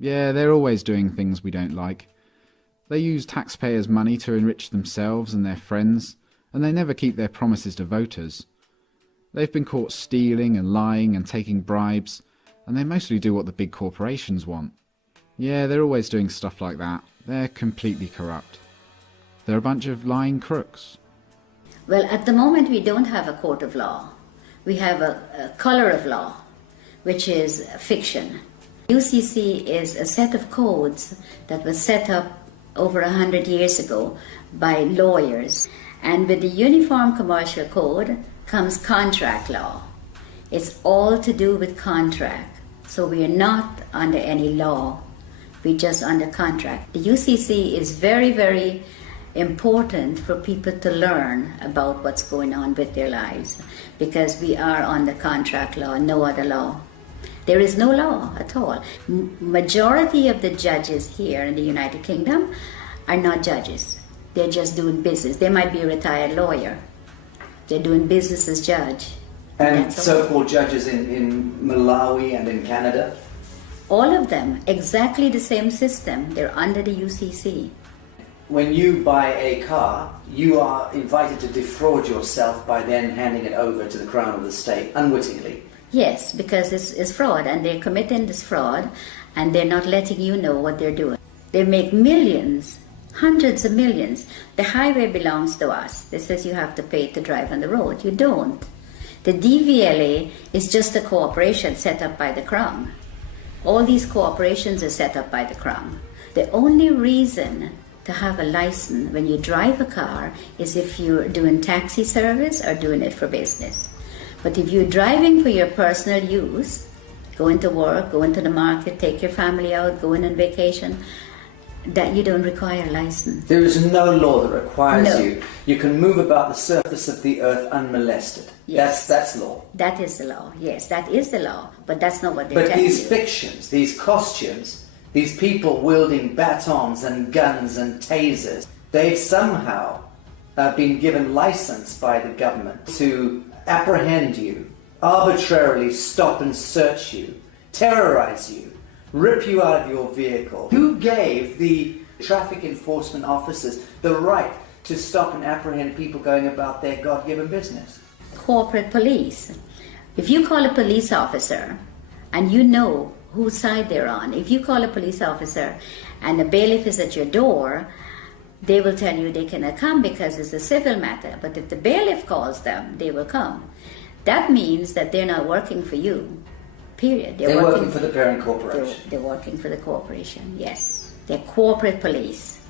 Yeah, they're always doing things we don't like. They use taxpayers' money to enrich themselves and their friends, and they never keep their promises to voters. They've been caught stealing and lying and taking bribes, and they mostly do what the big corporations want. Yeah, they're always doing stuff like that. They're completely corrupt. They're a bunch of lying crooks. Well, at the moment we don't have a court of law. We have a color of law, which is fiction. UCC is a set of codes that was set up over 100 years ago by lawyers. And with the Uniform Commercial Code comes contract law. It's all to do with contract. So we are not under any law. We're just under contract. The UCC is very, very important for people to learn about what's going on with their lives, because we are under contract law, no other law. There is no law at all. Majority of the judges here in the United Kingdom are not judges. They're just doing business. They might be a retired lawyer. They're doing business as judge. And so-called judges in Malawi and in Canada? All of them, exactly the same system. They're under the UCC. When you buy a car, you are invited to defraud yourself by then handing it over to the Crown of the State, unwittingly. Yes, because it's fraud, and they're committing this fraud, and they're not letting you know what they're doing. They make millions, hundreds of millions. The highway belongs to us. This says you have to pay to drive on the road. You don't. The DVLA is just a corporation set up by the Crown. All these corporations are set up by the Crown. The only reason to have a license when you drive a car is if you're doing taxi service or doing it for business. But if you're driving for your personal use, going to work, going to the market, take your family out, going on vacation, that you don't require a license. There is no law that requires No. you. You can move about the surface of the earth unmolested. Yes. That's law. That is the law. Yes, that is the law. But that's not what they're But telling these you. fictions, these costumes, these people wielding batons and guns and tasers, they've somehow been given license by the government to apprehend you, arbitrarily stop and search you, terrorize you, rip you out of your vehicle. Who gave the traffic enforcement officers the right to stop and apprehend people going about their God-given business? Corporate police. If you call a police officer and you know whose side they're on, if you call a police officer and the bailiff is at your door, they will tell you they cannot come because it's a civil matter. But if the bailiff calls them, they will come. That means that they're not working for you, period. They're working for the parent corporation. They're working for the corporation, yes. They're corporate police.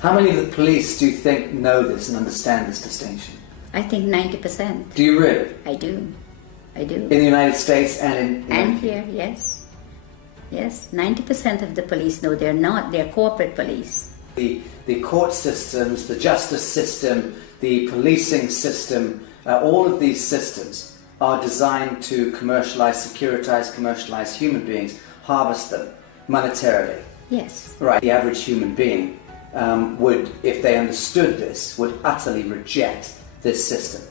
How many of the police do you think know this and understand this distinction? I think 90%. Do you really? I do. In the United States and in... And here, yes. Yes, 90% of the police know they're corporate police. The court systems, the justice system, the policing system, all of these systems are designed to commercialize human beings, harvest them monetarily. Yes. Right. The average human being would, if they understood this, would utterly reject this system.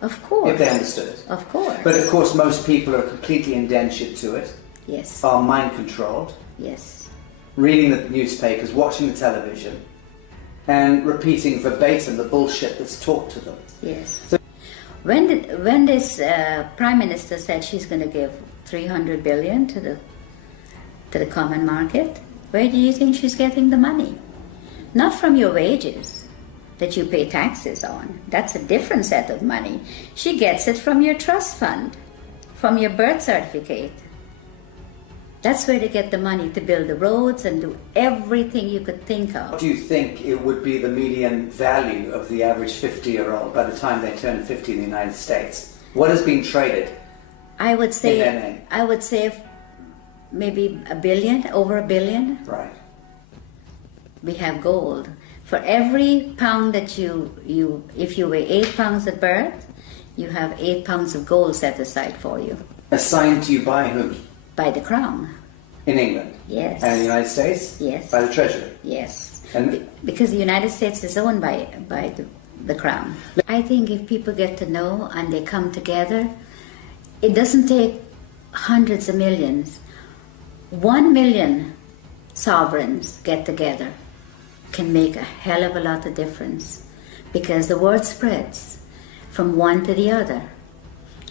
Of course. If they understood it. Of course. But of course most people are completely indentured to it, Yes. are mind controlled, Yes. reading the newspapers, watching the television, and repeating verbatim the bullshit that's taught to them. Yes. So- When this Prime Minister said she's going to give 300 billion to the common market, where do you think she's getting the money? Not from your wages that you pay taxes on. That's a different set of money. She gets it from your trust fund, from your birth certificate. That's where they get the money to build the roads and do everything you could think of. What do you think it would be the median value of the average 50-year-old by the time they turn 50 in the United States? What is being traded? I would say, In their name. Maybe $1 billion, over $1 billion. Right. We have gold. For every pound that if you weigh 8 pounds at birth, you have 8 pounds of gold set aside for you. Assigned to you by whom? By the Crown. In England? Yes. And in the United States? Yes. By the Treasury? Yes. And Because the United States is owned by the Crown. I think if people get to know and they come together, it doesn't take hundreds of millions. 1 million sovereigns get together can make a hell of a lot of difference, because the word spreads from one to the other.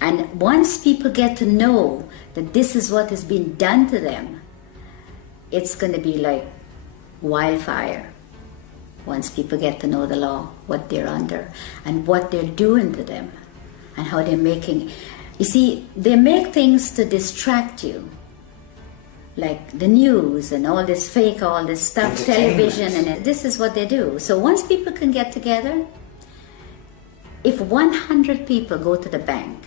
And once people get to know that this is what is being done to them, it's going to be like wildfire. Once people get to know the law, what they're under, and what they're doing to them, and how they're making... You see, they make things to distract you, like the news and all this fake, all this stuff, television, and this is what they do. So once people can get together, if 100 people go to the bank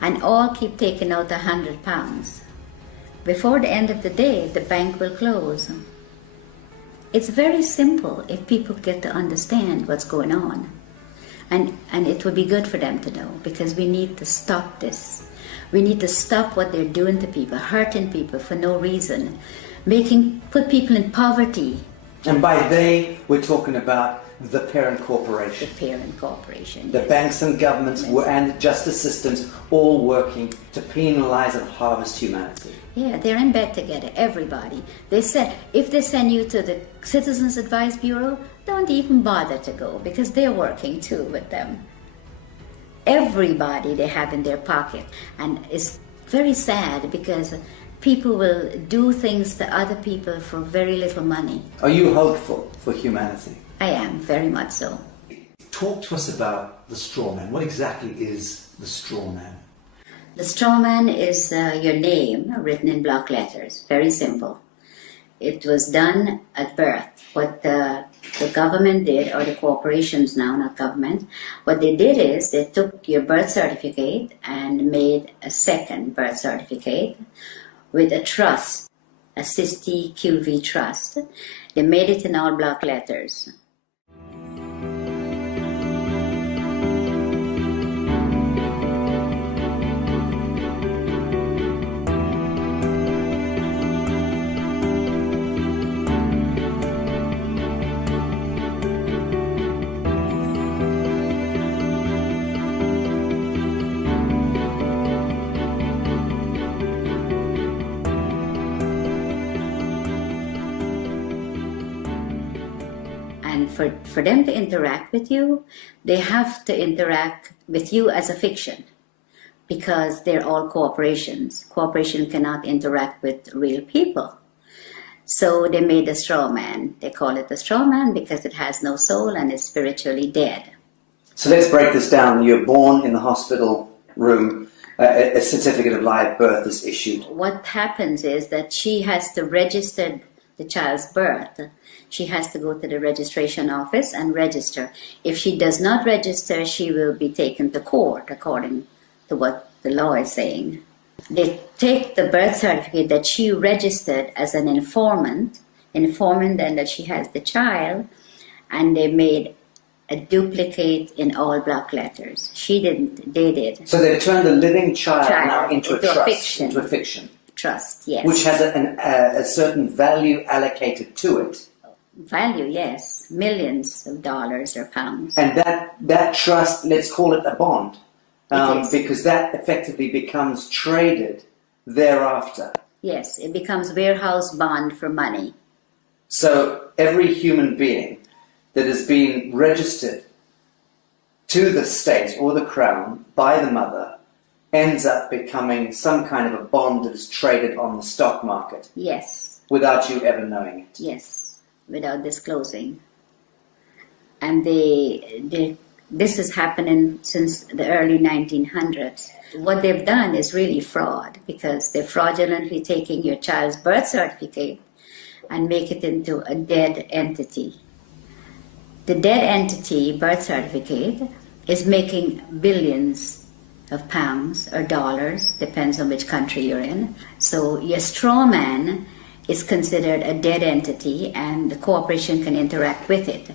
and all keep taking out £100, before the end of the day, the bank will close. It's very simple if people get to understand what's going on. And it would be good for them to know, because we need to stop this. We need to stop what they're doing to people, hurting people for no reason, put people in poverty. And by they, we're talking about the parent corporation. The parent corporation, The yes. banks and governments and justice systems all working to penalize and harvest humanity. Yeah, they're in bed together, everybody. They said, if they send you to the Citizens Advice Bureau, don't even bother to go, because they're working too with them. Everybody they have in their pocket. And it's very sad, because people will do things to other people for very little money. Are you hopeful for humanity? I am, very much so. Talk to us about the straw man. What exactly is the straw man? The straw man is your name written in block letters. Very simple. It was done at birth. What the government did, or the corporations now, not government, what they did is they took your birth certificate and made a second birth certificate with a trust, a Sisti QV trust. They made it in all block letters. And for them to interact with you, they have to interact with you as a fiction, because they're all corporations. Corporation cannot interact with real people. So they made a straw man. They call it a straw man because it has no soul and is spiritually dead. So let's break this down. You're born in the hospital room. A certificate of live birth is issued. What happens is that she has to register the child's birth. She has to go to the registration office and register. If she does not register, she will be taken to court, according to what the law is saying. They take the birth certificate that she registered as an informant, informing then that she has the child, and they made a duplicate in all block letters. She didn't, they did. So they've turned a living child now into a trust, fiction. into a fiction, Trust, yes. which has a certain value allocated to it. Value, yes. Millions of dollars or pounds. And that trust, let's call it a bond, It is. because that effectively becomes traded thereafter. Yes, it becomes warehouse bond for money. So every human being that has been registered to the state or the crown by the mother ends up becoming some kind of a bond that is traded on the stock market Yes, without you ever knowing it. yes, without disclosing. And this is happening since the early 1900s. What they've done is really fraud, because they're fraudulently taking your child's birth certificate and make it into a dead entity. The dead entity birth certificate is making billions of pounds or dollars, depends on which country you're in. So your straw man is considered a dead entity, and the corporation can interact with it.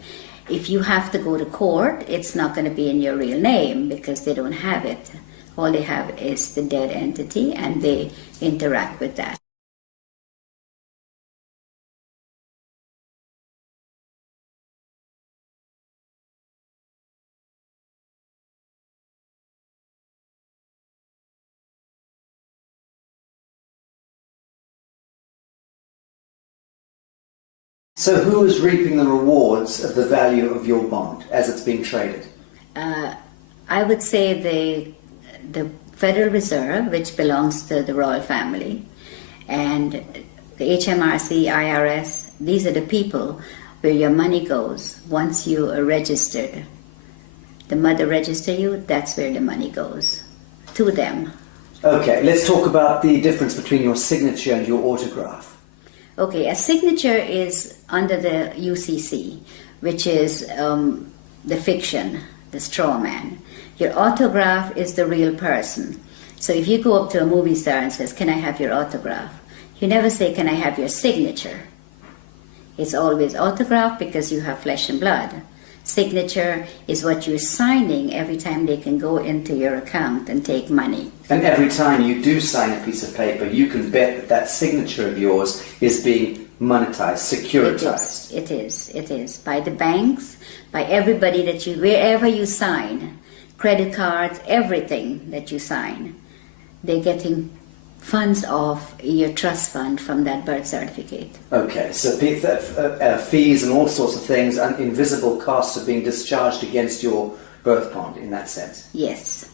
If you have to go to court, it's not going to be in your real name, because they don't have it. All they have is the dead entity, and they interact with that. So who is reaping the rewards of the value of your bond as it's being traded? I would say the Federal Reserve, which belongs to the royal family, and the HMRC, IRS, these are the people where your money goes once you are registered. The mother register you, that's where the money goes, to them. Okay, let's talk about the difference between your signature and your autograph. Okay, a signature is under the UCC, which is the fiction, the straw man. Your autograph is the real person. So if you go up to a movie star and says, "Can I have your autograph?" You never say, "Can I have your signature?" It's always autograph because you have flesh and blood. Signature is what you're signing every time they can go into your account and take money. And every time you do sign a piece of paper, you can bet that that signature of yours is being monetized, securitized. It is. By the banks, by everybody that you, wherever you sign, credit cards, everything that you sign, they're getting funds off your trust fund from that birth certificate. Okay, so fees and all sorts of things, and invisible costs are being discharged against your birth bond in that sense? Yes.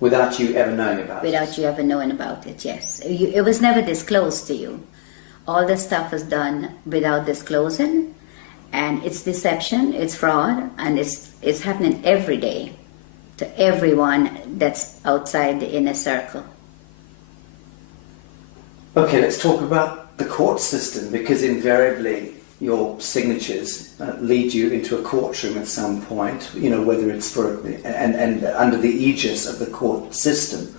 Without you ever knowing about it? Without you ever knowing about it, yes. It was never disclosed to you. All the stuff was done without disclosing, and it's deception, it's fraud, and it's happening every day to everyone that's outside the inner circle. Okay, let's talk about the court system, because invariably your signatures lead you into a courtroom at some point, you know, whether it's for, and under the aegis of the court system,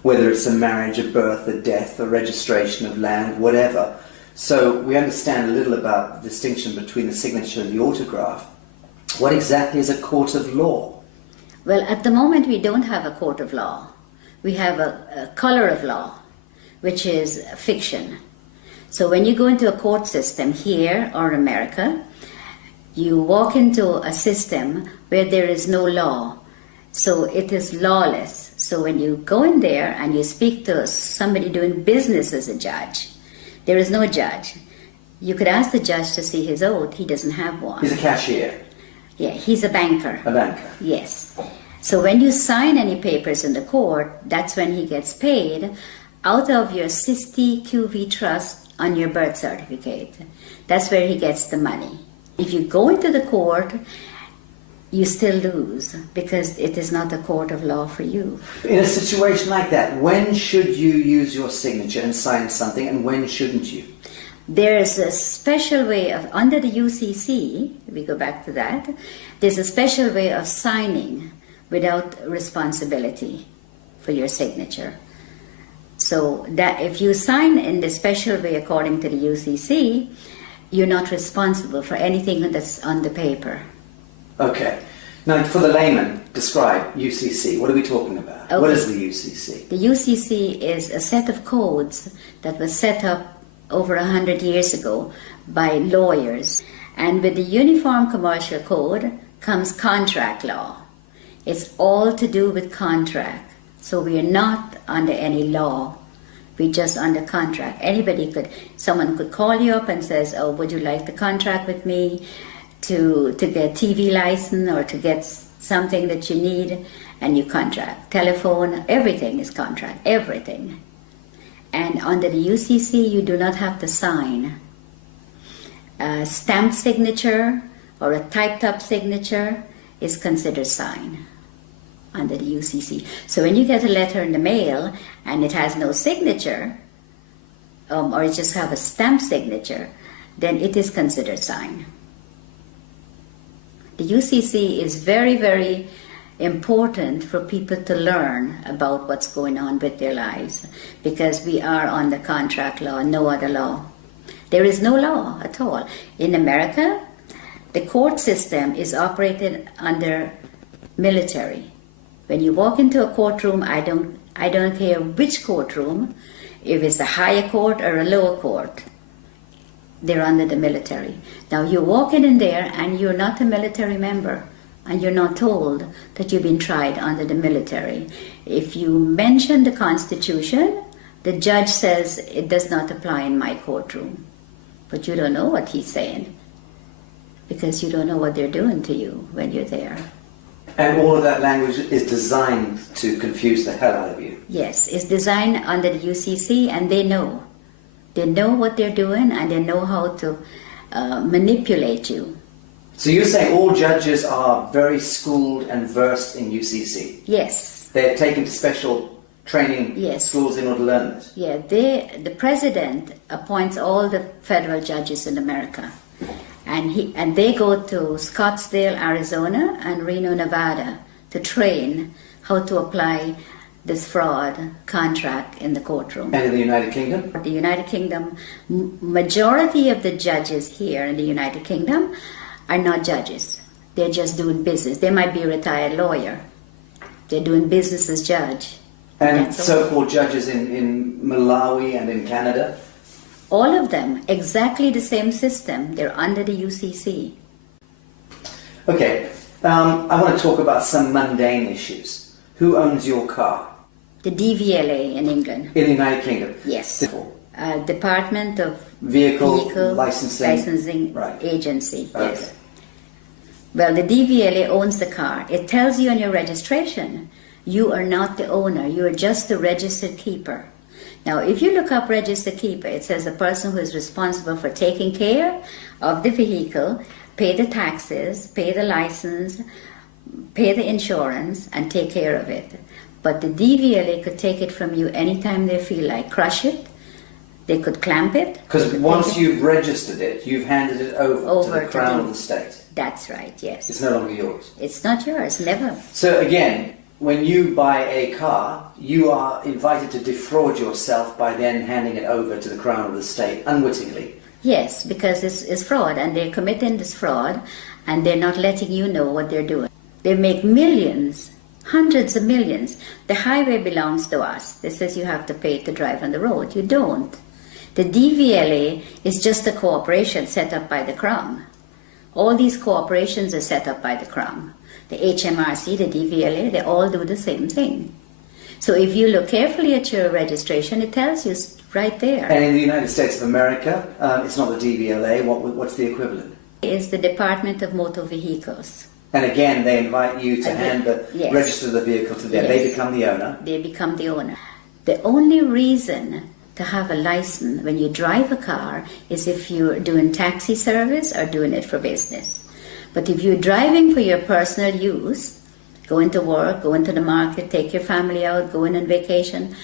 whether it's a marriage, a birth, a death, a registration of land, whatever. So we understand a little about the distinction between the signature and the autograph. What exactly is a court of law? Well, at the moment we don't have a court of law. We have a color of law, which is fiction. So when you go into a court system here or America, you walk into a system where there is no law. So it is lawless. So when you go in there and you speak to somebody doing business as a judge, there is no judge. You could ask the judge to see his oath. He doesn't have one. He's a cashier. Yeah, he's a banker. A banker. Yes. So when you sign any papers in the court, that's when he gets paid out of your SISTI QV trust on your birth certificate. That's where he gets the money. If you go into the court, you still lose because it is not a court of law for you. In a situation like that, when should you use your signature and sign something, and when shouldn't you? There is a special way of, under the UCC, we go back to that, there's a special way of signing without responsibility for your signature. So that if you sign in the special way according to the UCC, you're not responsible for anything that's on the paper. Okay. Now, for the layman, describe UCC. What are we talking about? Okay. What is the UCC? The UCC is a set of codes that was set up over 100 years ago by lawyers. And with the Uniform Commercial Code comes contract law. It's all to do with contract. So we are not under any law. We're just under contract. Someone could call you up and says, "Oh, would you like to contract with me to get TV license or to get something that you need?" And you contract. Telephone, everything is contract, everything. And under the UCC, you do not have to sign. A stamped signature or a typed up signature is considered sign under the UCC. So when you get a letter in the mail and it has no signature, or it just have a stamped signature, then it is considered sign. The UCC is very, very important for people to learn about what's going on with their lives, because we are under contract law, no other law. There is no law at all. In America, the court system is operated under military. When you walk into a courtroom, I don't care which courtroom, if it's a higher court or a lower court, they're under the military. Now you walk in there and you're not a military member, and you're not told that you've been tried under the military. If you mention the Constitution, the judge says it does not apply in my courtroom. But you don't know what he's saying. because you don't know what they're doing to you when you're there. And all of that language is designed to confuse the hell out of you. Yes, it's designed under the UCC, and they know. They know what they're doing, and they know how to manipulate you. So you're saying all judges are very schooled and versed in UCC? Yes. They're taken to special training Yes. schools in order to learn this? Yeah, the president appoints all the federal judges in America. And they go to Scottsdale, Arizona and Reno, Nevada to train how to apply this fraud contract in the courtroom. And in the United Kingdom? The United Kingdom, majority of the judges here in the United Kingdom are not judges. They're just doing business. They might be a retired lawyer. They're doing business as judge. And That's all. so-called judges in Malawi and in Canada? All of them, exactly the same system. They're under the UCC. Okay, I want to talk about some mundane issues. Who owns your car? The DVLA in England. In the United Kingdom? Yes. Department of Vehicle licensing. Licensing Right. Agency. Okay. Yes. Well, the DVLA owns the car. It tells you on your registration, you are not the owner. You are just the registered keeper. Now, if you look up registered keeper, it says a person who is responsible for taking care of the vehicle, pay the taxes, pay the license, pay the insurance, and take care of it. But the DVLA could take it from you anytime they feel like. Crush it. They could clamp it. Because they could once take it. you've registered it, you've handed it over to the to Crown the- of the state. That's right, yes. It's no longer yours. It's not yours, never. So again, when you buy a car, you are invited to defraud yourself by then handing it over to the Crown of the state, unwittingly. Yes, because it's fraud, and they're committing this fraud, and they're not letting you know what they're doing. They make millions, hundreds of millions. The highway belongs to us. It says you have to pay to drive on the road. You don't. The DVLA is just a corporation set up by the Crown. All these corporations are set up by the Crown. The HMRC, the DVLA, they all do the same thing. So if you look carefully at your registration, it tells you right there. And in the United States of America, it's not the DVLA. What's the equivalent? It's the Department of Motor Vehicles. And again, they invite you to Yes. register the vehicle to them. They Yes. become the owner. They become the owner. The only reason to have a license when you drive a car is if you're doing taxi service or doing it for business. But if you're driving for your personal use, going to work, going to the market, take your family out, going on vacation,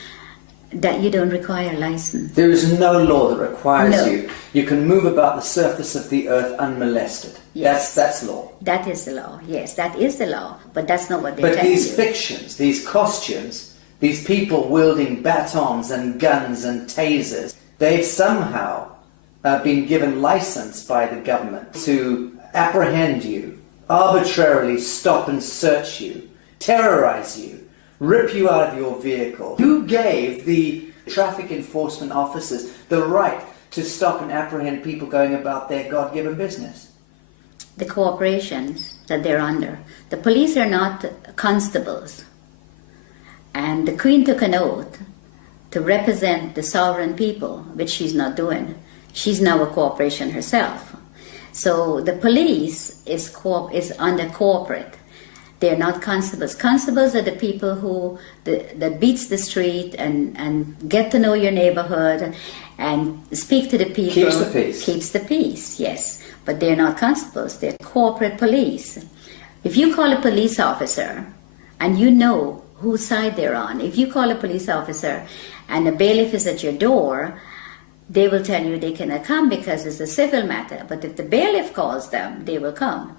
that you don't require a license. There is no law that requires No. you. You can move about the surface of the earth unmolested. Yes. That's law. That is the law. Yes, that is the law. But that's not what they're But telling these you. fictions, these costumes, these people wielding batons and guns and tasers, they've somehow been given license by the government to apprehend you, arbitrarily stop and search you, terrorize you, rip you out of your vehicle. Who gave the traffic enforcement officers the right to stop and apprehend people going about their God-given business? The corporations that they're under. The police are not constables. And the Queen took an oath to represent the sovereign people, which she's not doing. She's now a corporation herself. So the police is under corporate. They're not constables. Constables are the people who that beats the street and get to know your neighborhood and speak to the people. Keeps the peace. Keeps the peace, yes. But they're not constables. They're corporate police. If you call a police officer and you know whose side they're on, if you call a police officer and a bailiff is at your door, they will tell you they cannot come because it's a civil matter. But if the bailiff calls them, they will come.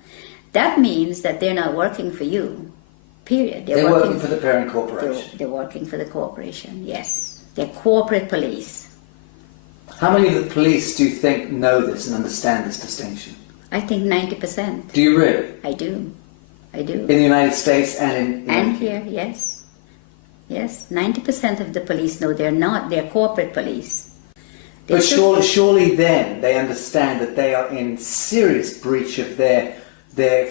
That means that they're not working for you, period. They're working for the parent corporation. They're working for the corporation, yes. They're corporate police. How many of the police do you think know this and understand this distinction? I think 90%. Do you really? I do. I do. In the United States and in And here, yes. Yes, 90% of the police know they're corporate police. But surely then they understand that they are in serious breach of their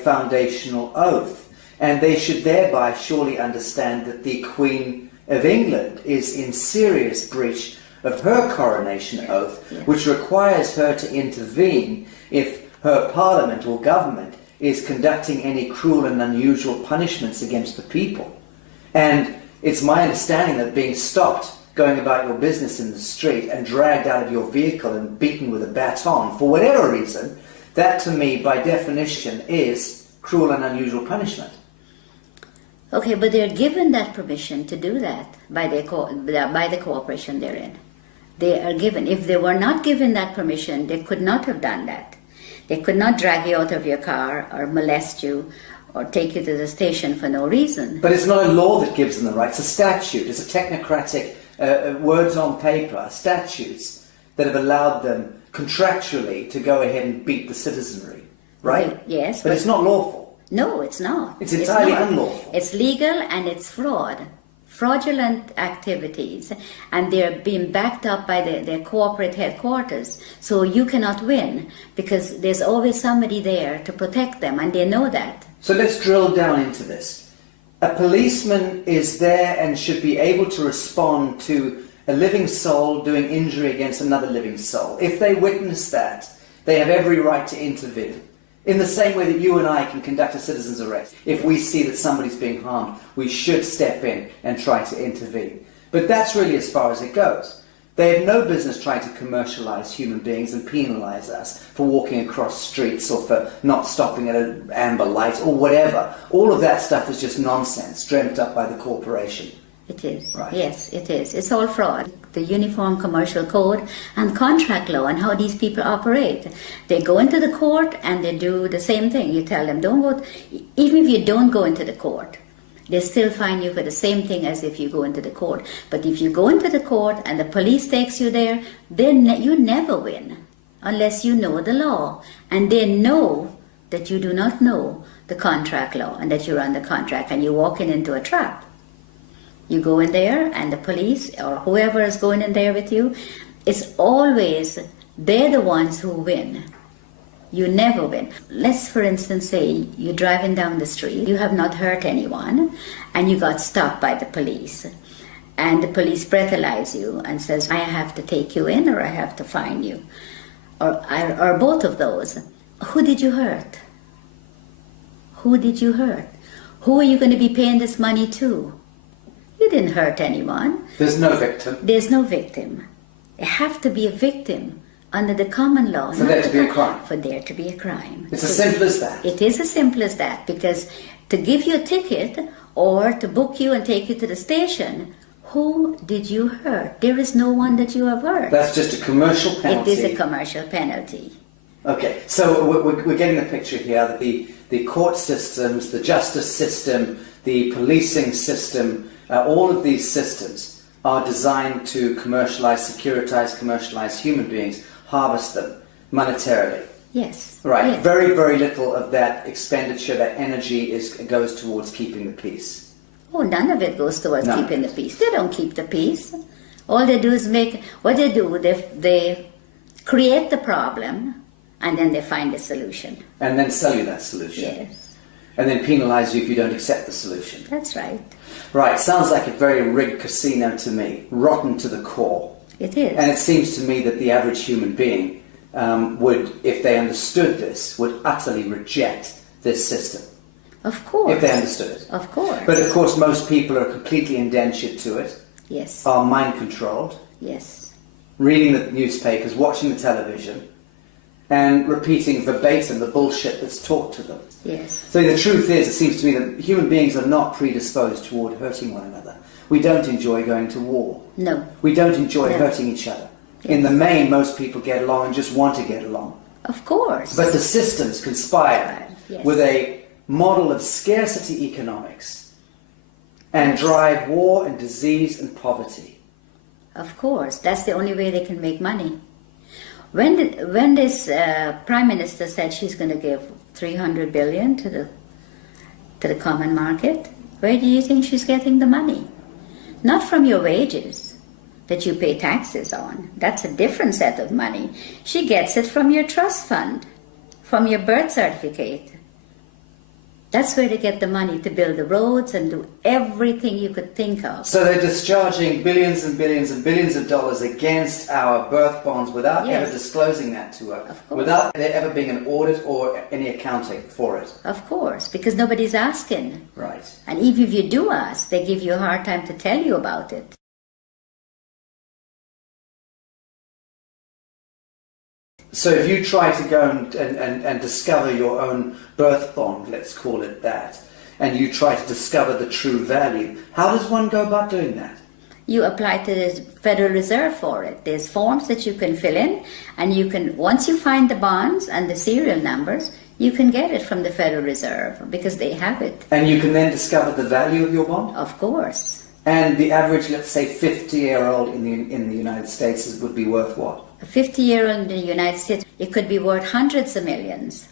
foundational oath. And they should thereby surely understand that the Queen of England is in serious breach of her coronation oath, Yes. which requires her to intervene if her parliament or government is conducting any cruel and unusual punishments against the people. And it's my understanding that being stopped going about your business in the street and dragged out of your vehicle and beaten with a baton for whatever reason, that to me by definition is cruel and unusual punishment. Okay, but they're given that permission to do that by the corporation they're in. They are given. If they were not given that permission, they could not have done that. They could not drag you out of your car or molest you or take you to the station for no reason. But it's not a law that gives them the right. It's a statute. It's a technocratic words on paper, statutes that have allowed them contractually to go ahead and beat the citizenry, right? Yes. But it's not lawful. No, it's not. It's entirely not. unlawful. It's legal and it's fraudulent activities, and they're being backed up by their corporate headquarters. So you cannot win because there's always somebody there to protect them, and they know that. So let's drill down into this. A policeman is there and should be able to respond to a living soul doing injury against another living soul. If they witness that, they have every right to intervene. In the same way that you and I can conduct a citizen's arrest. If we see that somebody's being harmed, we should step in and try to intervene. But that's really as far as it goes. They have no business trying to commercialize human beings and penalize us for walking across streets or for not stopping at an amber light or whatever. All of that stuff is just nonsense dreamt up by the corporation. It is. Right. Yes, it is. It's all fraud. The Uniform Commercial Code and contract law and how these people operate. They go into the court and they do the same thing. You tell them, don't go, even if you don't go into the court, they still fine you for the same thing as if you go into the court. But if you go into the court and the police takes you there, then you never win unless you know the law. And they know that you do not know the contract law and that you're under contract and you're walking into a trap. You go in there and the police or whoever is going in there with you, it's always they're the ones who win. You never win. Let's, for instance, say you're driving down the street, you have not hurt anyone, and you got stopped by the police. And the police breathalyze you and says, I have to take you in or I have to fine you. Or both of those. Who did you hurt? Who did you hurt? Who are you going to be paying this money to? You didn't hurt anyone. There's no victim. There's no victim. You have to be a victim under the common law. For there to be a crime. For there to be a crime. It's as simple as that. It is as simple as that, because to give you a ticket or to book you and take you to the station, who did you hurt? There is no one that you have hurt. That's just a commercial penalty. It is a commercial penalty. Okay, so we're getting the picture here that the court systems, the justice system, the policing system, all of these systems are designed to commercialize human beings, harvest them monetarily. Yes. Right. Yes. Very, very little of that expenditure, that energy goes towards keeping the peace. Oh, none of it goes towards None. keeping the peace. They don't keep the peace. All they do is they create the problem and then they find a solution. And then sell you that solution. Yes. And then penalize you if you don't accept the solution. That's right. Right, sounds like a very rigged casino to me, rotten to the core. It is. And it seems to me that the average human being would, if they understood this, would utterly reject this system. Of course. If they understood it. Of course. But of course most people are completely indentured to it, Yes. are mind controlled, Yes. reading the newspapers, watching the television, and repeating verbatim the bullshit that's taught to them. Yes. So the truth is, it seems to me that human beings are not predisposed toward hurting one another. We don't enjoy going to war. No. We don't enjoy No. hurting each other. Yes. In the main, most people get along and just want to get along. Of course. But the systems conspire Yes. with a model of scarcity economics and drive war and disease and poverty. Of course. That's the only way they can make money. When this Prime Minister said she's going to give 300 billion to the common market, where do you think she's getting the money? Not from your wages that you pay taxes on. That's a different set of money. She gets it from your trust fund, from your birth certificate. That's where they get the money to build the roads and do everything you could think of. So they're discharging billions and billions and billions of dollars against our birth bonds without Yes. ever disclosing that to us, Of course. without there ever being an audit or any accounting for it. Of course, because nobody's asking. Right. And even if you do ask, they give you a hard time to tell you about it. So if you try to go and discover your own birth bond, let's call it that, and you try to discover the true value, how does one go about doing that? You apply to the Federal Reserve for it. There's forms that you can fill in, and you can, once you find the bonds and the serial numbers, you can get it from the Federal Reserve because they have it. And you can then discover the value of your bond? Of course. And the average, let's say, 50-year-old in the United States would be worth what? A 50-year-old in the United States, it could be worth hundreds of millions.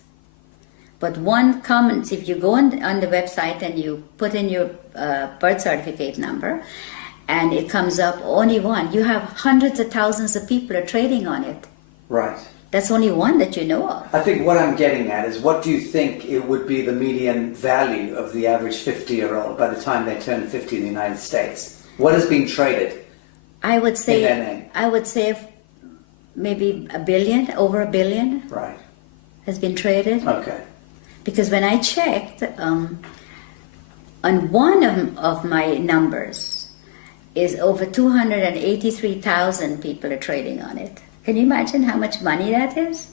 But one comment, if you go on the website and you put in your birth certificate number, and it comes up only one, you have hundreds of thousands of people are trading on it. Right. That's only one that you know of. I think what I'm getting at is, what do you think it would be the median value of the average 50-year-old by the time they turn 50 in the United States? What is being traded? I would say, in their name? I would say maybe $1 billion, over $1 billion Right. has been traded. Okay. Because when I checked, on one of my numbers is over 283,000 people are trading on it. Can you imagine how much money that is?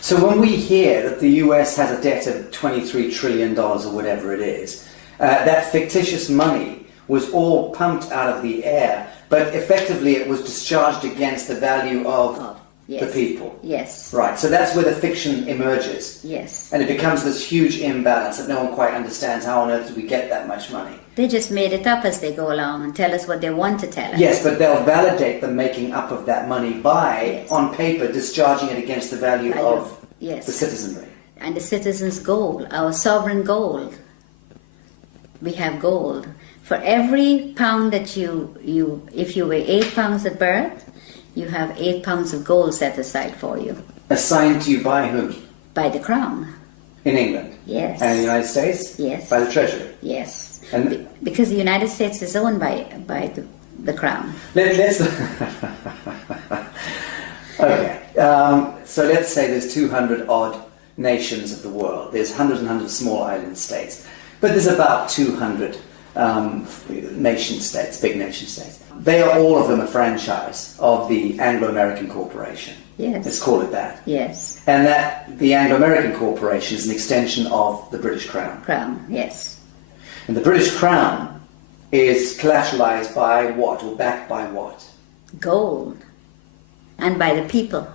So when we hear that the US has a debt of $23 trillion or whatever it is, that fictitious money was all pumped out of the air, but effectively it was discharged against the value of Yes. the people. Yes. Right, so that's where the fiction emerges. Yes. And it becomes this huge imbalance that no one quite understands. How on earth do we get that much money? They just made it up as they go along and tell us what they want to tell us. Yes, but they'll validate the making up of that money by, Yes. on paper, discharging it against the value of Yes. the citizenry. And the citizens' gold, our sovereign gold. We have gold. For every pound that if you weigh 8 pounds at birth, you have 8 pounds of gold set aside for you Assigned to you by whom? by the crown. In England? Yes. And in the United States? Yes. By the Treasury? Yes. And Because the United States is owned by the crown. let's okay. So let's say there's 200 odd nations of the world. There's hundreds and hundreds of small island states, but there's about 200 nation states, big nation states. They are all of them a franchise of the Anglo-American Corporation. Yes. Let's call it that. Yes. And that the Anglo-American Corporation is an extension of the British Crown. Crown. Yes. And the British Crown is collateralized by what, or backed by what? Gold. And by the people.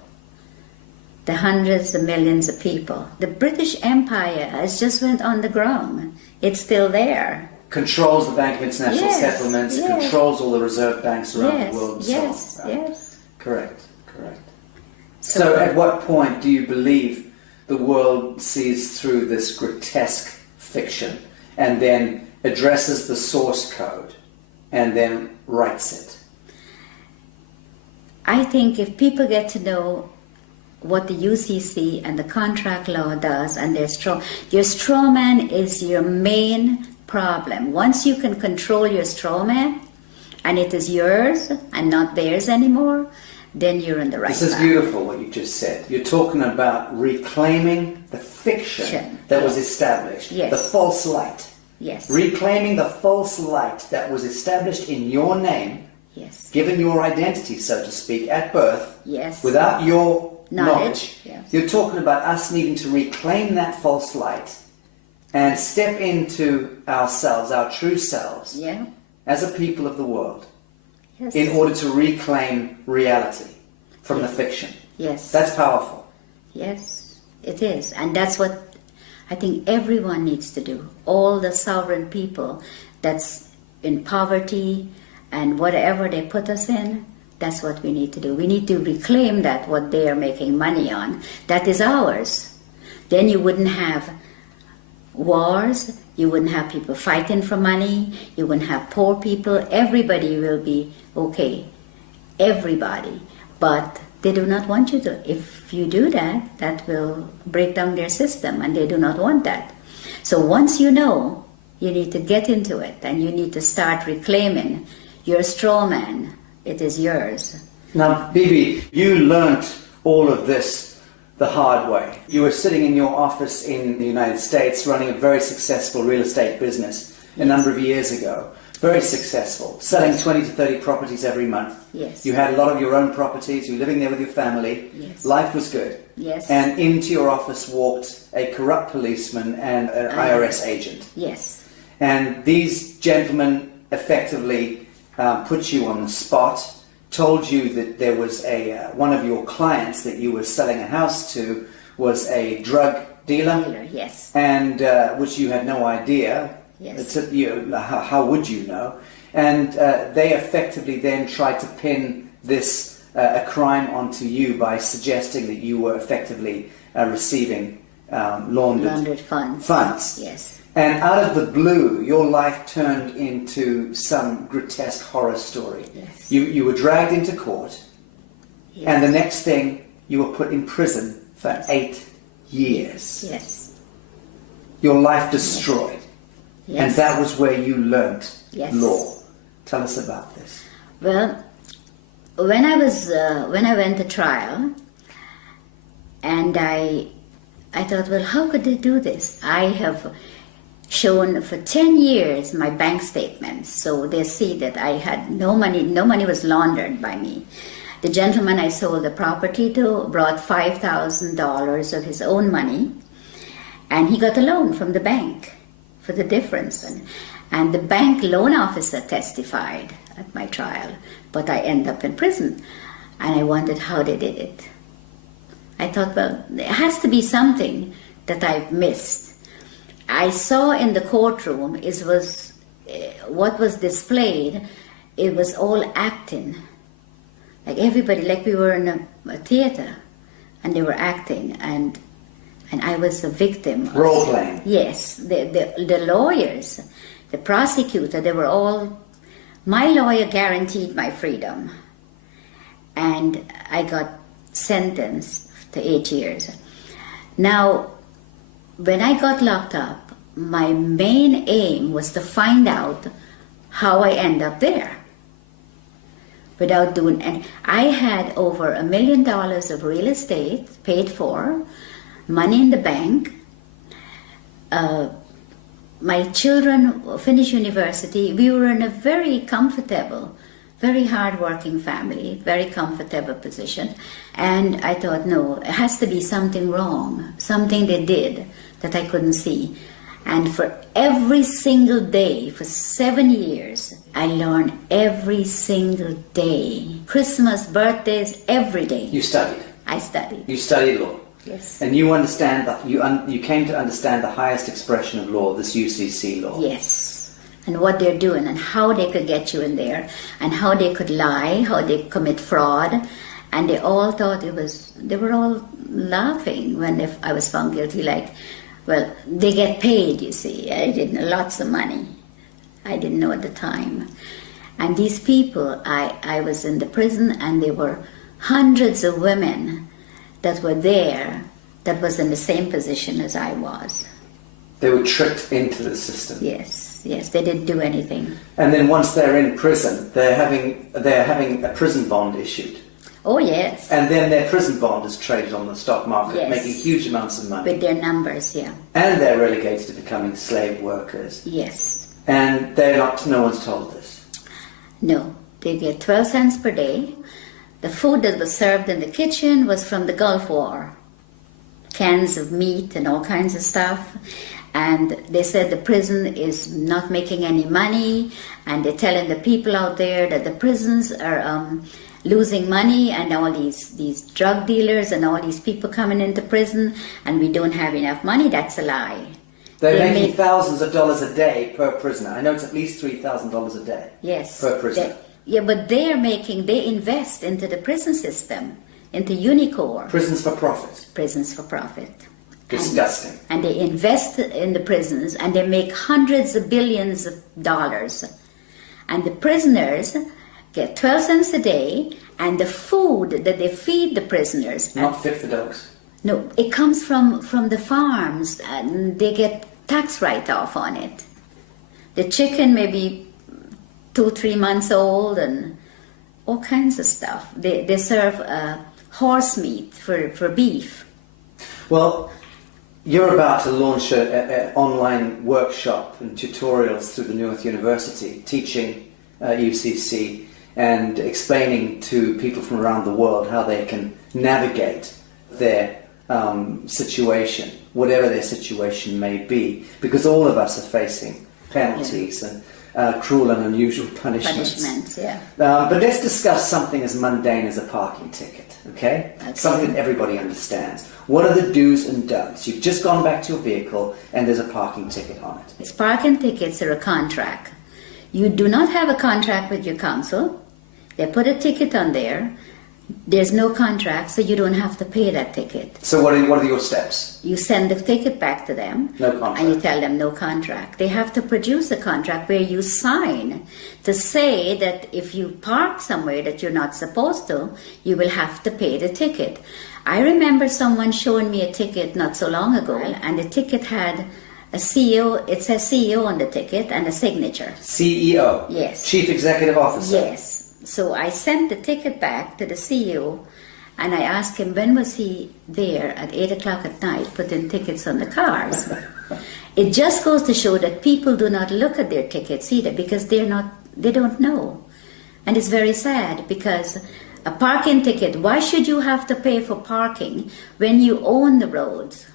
The hundreds of millions of people. The British Empire has just went on the ground. It's still there. Controls the Bank of International Yes, Settlements, yes. controls all the reserve banks around Yes, the world and yes, so on. Right? yes. Correct, correct. So at what point do you believe the world sees through this grotesque fiction and then addresses the source code and then writes it? I think if people get to know what the UCC and the contract law does, and your straw man is your main problem. Once you can control your straw man, and it is yours and not theirs anymore, then you're in the right This is path. beautiful what you just said. You're talking about reclaiming the fiction that was established, Yes. the false light. Yes. Reclaiming the false light that was established in your name, Yes. given your identity, so to speak, at birth, Yes. without your knowledge. Yes. You're talking about us needing to reclaim that false light and step into ourselves, our true selves, Yeah. as a people of the world, Yes. in order to reclaim reality from the Yes. fiction. Yes. That's powerful. Yes, it is. And that's what I think everyone needs to do. All the sovereign people that's in poverty and whatever they put us in, that's what we need to do. We need to reclaim that, what they are making money on. That is ours. Then you wouldn't have wars, you wouldn't have people fighting for money, you wouldn't have poor people. Everybody will be okay. Everybody. But they do not want you to. If you do that, that will break down their system, and they do not want that. So once you know, you need to get into it and you need to start reclaiming your straw man. It is yours. Now, Bibi, you learnt all of this the hard way. You were sitting in your office in the United States running a very successful real estate business a number of years ago. Very successful, selling 20 to 30 properties every month. Yes. You had a lot of your own properties, you were living there with your family. Yes. Life was good. Yes. And into your office walked a corrupt policeman and an IRS agent. Yes. And these gentlemen effectively put you on the spot, told you that there was one of your clients that you were selling a house to was a drug dealer. Yes. And which you had no idea. Yes. How would you know? And they effectively then tried to pin this a crime onto you by suggesting that you were effectively receiving laundered funds. Yes. And out of the blue, your life turned into some grotesque horror story. Yes. You were dragged into court, Yes. and the next thing you were put in prison for 8 years. Yes. Your life destroyed. Yes. And that was where you learnt Yes. law. Tell us about this. Well, when I went to trial, and I thought, well, how could they do this? I have shown for 10 years my bank statements, so they see that I had no money was laundered by me. The gentleman I sold the property to brought $5,000 of his own money, and he got a loan from the bank for the difference. And the bank loan officer testified at my trial, but I ended up in prison. And I wondered how they did it. I thought, well, there has to be something that I've missed. I saw in the courtroom, what was displayed, it was all acting. Like everybody, like we were in a theater, and they were acting, and I was a victim. Role playing. Yes, the lawyers, the prosecutor, they were all. My lawyer guaranteed my freedom, and I got sentenced to 8 years. Now, when I got locked up, my main aim was to find out how I end up there. Without doing, and I had over $1 million of real estate paid for, money in the bank. My children finished university. We were in a very comfortable, very hard-working family, very comfortable position. And I thought, no, it has to be something wrong, something they did that I couldn't see. And for every single day, for 7 years, I learned every single day. Christmas, birthdays, every day. You studied. I studied. You studied law. Yes. And you understand that you came to understand the highest expression of law, this UCC law. Yes. And what they're doing and how they could get you in there and how they could lie, how they commit fraud. And they all thought they were all laughing when I was found guilty, like, well, they get paid, you see. I didn't, lots of money. I didn't know at the time. And these people, I was in the prison, and there were hundreds of women that were there that was in the same position as I was. They were tricked into the system. Yes, they didn't do anything. And then once they're in prison, they're having a prison bond issued. Oh, yes. And then their prison bond is traded on the stock market, Yes. making huge amounts of money. With their numbers, yeah. And they're relegated to becoming slave workers. Yes. And no one's told this. No, they get 12 cents per day. The food that was served in the kitchen was from the Gulf War. Cans of meat and all kinds of stuff. And they said the prison is not making any money, and they're telling the people out there that the prisons are losing money, and all these drug dealers and all these people coming into prison, and we don't have enough money. That's a lie. They're making thousands of dollars a day per prisoner. I know it's at least $3,000 a day. Yes. Per prisoner. But they invest into the prison system, into Unicor. Prisons for profit. Prisons for profit. Disgusting. And they invest in the prisons, and they make hundreds of billions of dollars. And the prisoners get 12 cents a day, and the food that they feed the prisoners... Not fit for dogs. No, it comes from the farms, and they get tax write-off on it. The chicken may be 2-3 months old and all kinds of stuff. They serve horse meat for beef. Well, you're about to launch an online workshop and tutorials through the Newark University, teaching UCC and explaining to people from around the world how they can navigate their situation, whatever their situation may be, because all of us are facing penalties and cruel and unusual punishments. Yeah. But let's discuss something as mundane as a parking ticket, okay? Okay. Something that everybody understands. What are the do's and don'ts? You've just gone back to your vehicle and there's a parking ticket on it. It's parking tickets are a contract. You do not have a contract with your council. They put a ticket on there. There's no contract, so you don't have to pay that ticket. So what are your steps? You send the ticket back to them. No contract. And you tell them no contract. They have to produce a contract where you sign to say that if you park somewhere that you're not supposed to, you will have to pay the ticket. I remember someone showing me a ticket not so long ago, and the ticket had a CEO, it says CEO on the ticket and a signature. CEO? Yes. Chief Executive Officer? Yes. So I sent the ticket back to the CEO and I asked him when was he there at 8 o'clock at night putting tickets on the cars. It just goes to show that people do not look at their tickets either because they don't know. And it's very sad because a parking ticket, why should you have to pay for parking when you own the roads?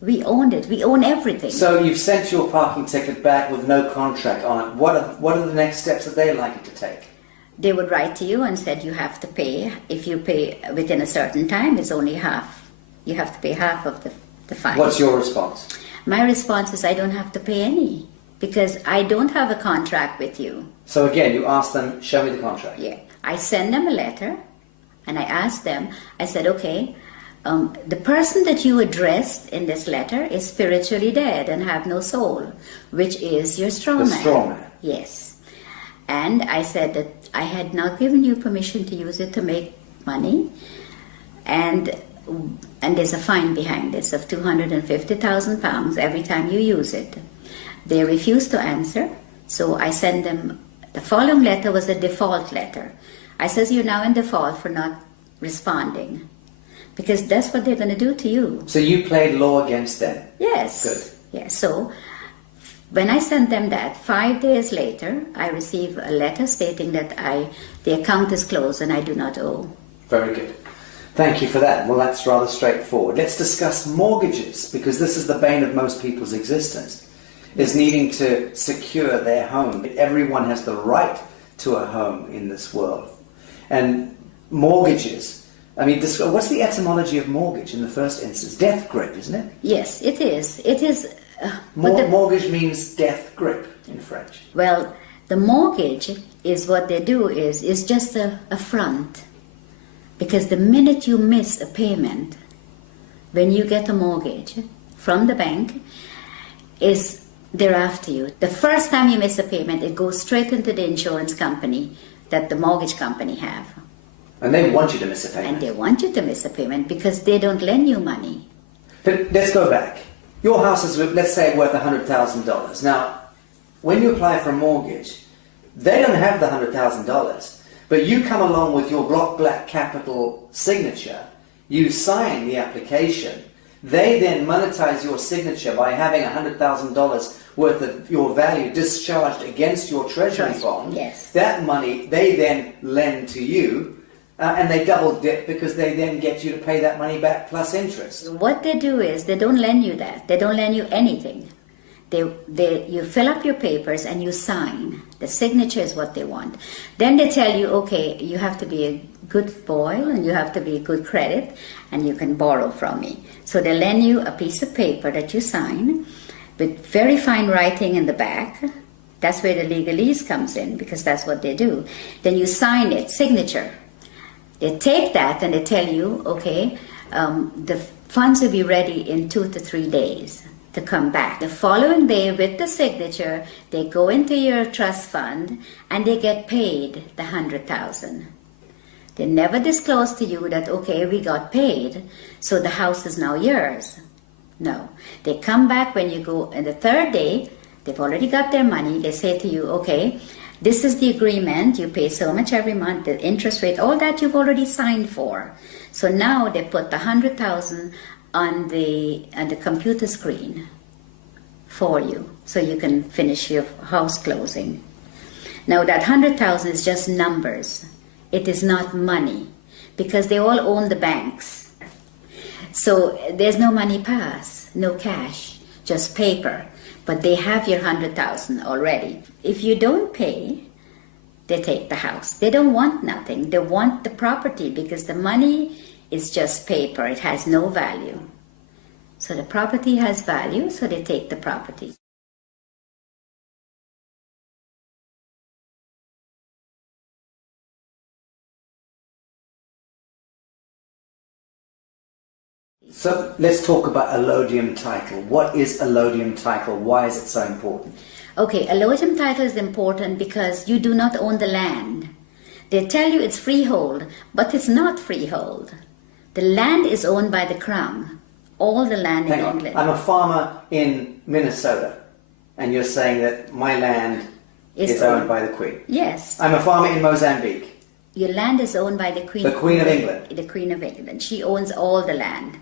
We own it. We own everything. So you've sent your parking ticket back with no contract on it. What are the next steps that they'd like you to take? They would write to you and said you have to pay. If you pay within a certain time, it's only half. You have to pay half of the fine. What's your response? My response is I don't have to pay any because I don't have a contract with you. So again, you ask them, show me the contract. Yeah. I send them a letter and I ask them, I said, okay, the person that you addressed in this letter is spiritually dead and have no soul, which is your straw man. The straw man. Yes. And I said that I had not given you permission to use it to make money. And there's a fine behind this of £250,000 every time you use it. They refused to answer. So I sent them, the following letter was a default letter. I says, you're now in default for not responding. Because that's what they're going to do to you. So you played law against them? Yes. Good. Yes. So when I sent them that, 5 days later, I received a letter stating that the account is closed and I do not owe. Very good. Thank you for that. Well, that's rather straightforward. Let's discuss mortgages, because this is the bane of most people's existence, is needing to secure their home. Everyone has the right to a home in this world. And mortgages, I mean, what's the etymology of mortgage in the first instance? Death grip, isn't it? Yes, it is. It is. Mortgage means death grip in French. Well, the mortgage is what they do is just a front. Because the minute you miss a payment, when you get a mortgage from the bank, they're after you. The first time you miss a payment, it goes straight into the insurance company that the mortgage company have. And they want you to miss a payment. And they want you to miss a payment because they don't lend you money. But let's go back. Your house is, let's say, worth $100,000. Now, when you apply for a mortgage, they don't have the $100,000, but you come along with your block black capital signature, you sign the application, they then monetize your signature by having $100,000 worth of your value discharged against your treasury bond. Yes. That money they then lend to you, and they double dip because they then get you to pay that money back plus interest. What they do is they don't lend you that. They don't lend you anything. You fill up your papers and you sign. The signature is what they want. Then they tell you, okay, you have to be a good boy and you have to be a good credit and you can borrow from me. So they lend you a piece of paper that you sign with very fine writing in the back. That's where the legalese comes in because that's what they do. Then you sign it, signature. They take that and they tell you, okay, the funds will be ready in 2 to 3 days to come back. The following day with the signature, they go into your trust fund and they get paid the $100,000. They never disclose to you that, okay, we got paid, so the house is now yours. No. They come back when you go, and the third day, they've already got their money. They say to you, okay, this is the agreement. You pay so much every month, the interest rate, all that you've already signed for. So now they put the 100,000 on the computer screen for you, so you can finish your house closing. Now that 100,000 is just numbers. It is not money, because they all own the banks. So there's no money pass, no cash, just paper. But they have your 100,000 already. If you don't pay, they take the house. They don't want nothing. They want the property, because the money is just paper. It has no value. So the property has value, so they take the property. So let's talk about allodium title. What is allodium title? Why is it so important? Okay, allodium title is important because you do not own the land. They tell you it's freehold, but it's not freehold. The land is owned by the Crown. All the land in England. I'm a farmer in Minnesota, and you're saying that my land is owned by the Queen. Yes. I'm a farmer in Mozambique. Your land is owned by the Queen. The Queen of England. The Queen of England. She owns all the land.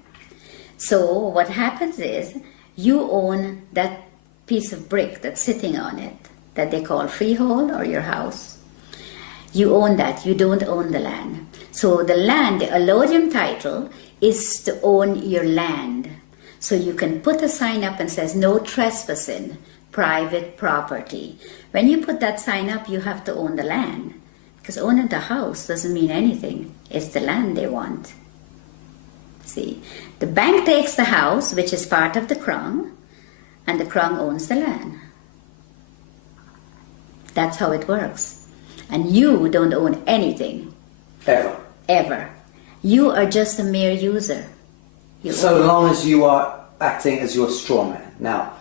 So what happens is you own that piece of brick that's sitting on it that they call freehold or your house. You own that. You don't own the land. So the land, the allodium title, is to own your land. So you can put a sign up and says no trespassing, private property. When you put that sign up, you have to own the land. Because owning the house doesn't mean anything. It's the land they want. See, the bank takes the house, which is part of the Crown, and the Crown owns the land. That's how it works. And you don't own anything. Ever. Ever. You are just a mere user. So long as you are acting as your straw man. Now,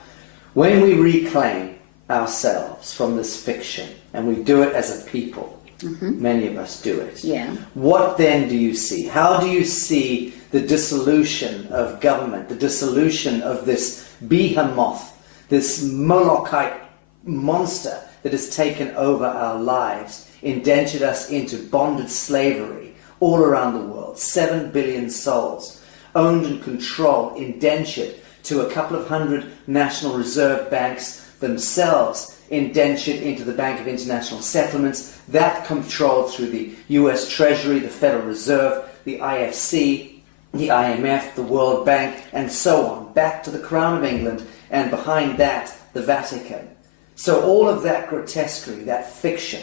when we reclaim ourselves from this fiction, and we do it as a people, many of us do it. Yeah. What then do you see? How do you see the dissolution of government, the dissolution of this behemoth, this Molochite monster that has taken over our lives, indentured us into bonded slavery all around the world, 7 billion souls, owned and controlled, indentured to a couple of hundred National Reserve banks themselves, indentured into the Bank of International Settlements, that controlled through the US Treasury, the Federal Reserve, the IFC, the IMF, the World Bank, and so on, back to the Crown of England, and behind that, the Vatican. So all of that grotesquerie, that fiction,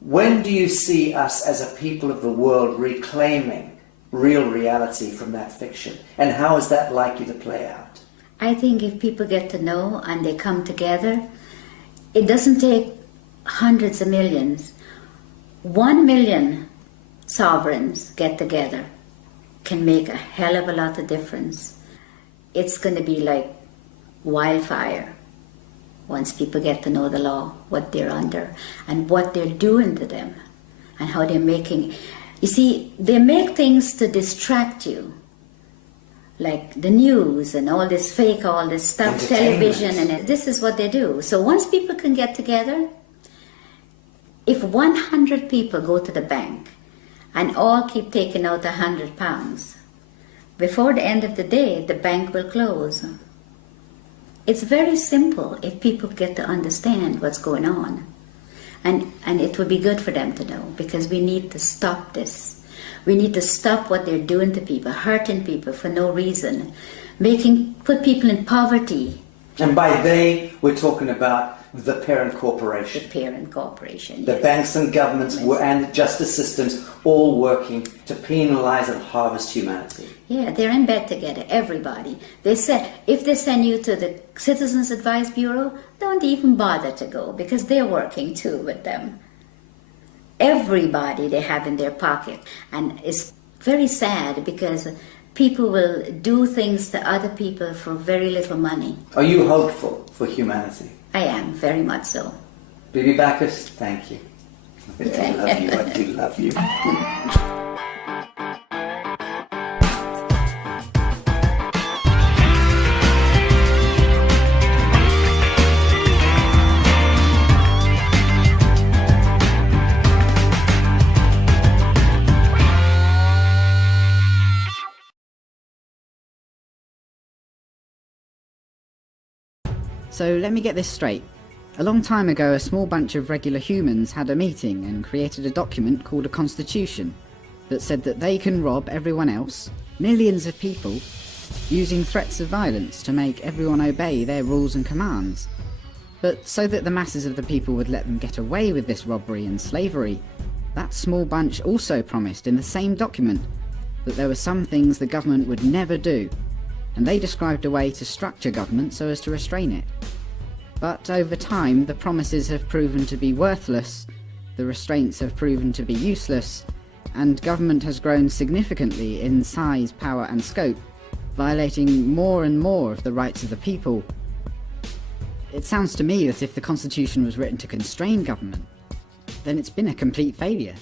when do you see us as a people of the world reclaiming real reality from that fiction? And how is that likely to play out? I think if people get to know and they come together, it doesn't take hundreds of millions. 1 million sovereigns get together can make a hell of a lot of difference. It's going to be like wildfire once people get to know the law, what they're under, and what they're doing to them, and how they're making... You see, they make things to distract you, like the news and all this fake, all this stuff, television, and this is what they do. So once people can get together, if 100 people go to the bank and all keep taking out £100, before the end of the day, the bank will close. It's very simple if people get to understand what's going on. And it would be good for them to know, because we need to stop this. We need to stop what they're doing to people, hurting people for no reason, put people in poverty. And by they, we're talking about the parent corporation. The parent corporation, The yes. banks and governments and justice systems all working to penalize and harvest humanity. Yeah, they're in bed together, everybody. They said, if they send you to the Citizens Advice Bureau, don't even bother to go, because they're working too with them. Everybody they have in their pocket. And it's very sad, because people will do things to other people for very little money. Are you hopeful for humanity? I am, very much so. Bibi Bacchus, thank you. I love you, I do love you. So let me get this straight. A long time ago, a small bunch of regular humans had a meeting and created a document called a constitution that said that they can rob everyone else, millions of people, using threats of violence to make everyone obey their rules and commands. But so that the masses of the people would let them get away with this robbery and slavery, that small bunch also promised in the same document that there were some things the government would never do, and they described a way to structure government so as to restrain it. But over time, the promises have proven to be worthless, the restraints have proven to be useless, and government has grown significantly in size, power and scope, violating more and more of the rights of the people. It sounds to me that if the Constitution was written to constrain government, then it's been a complete failure.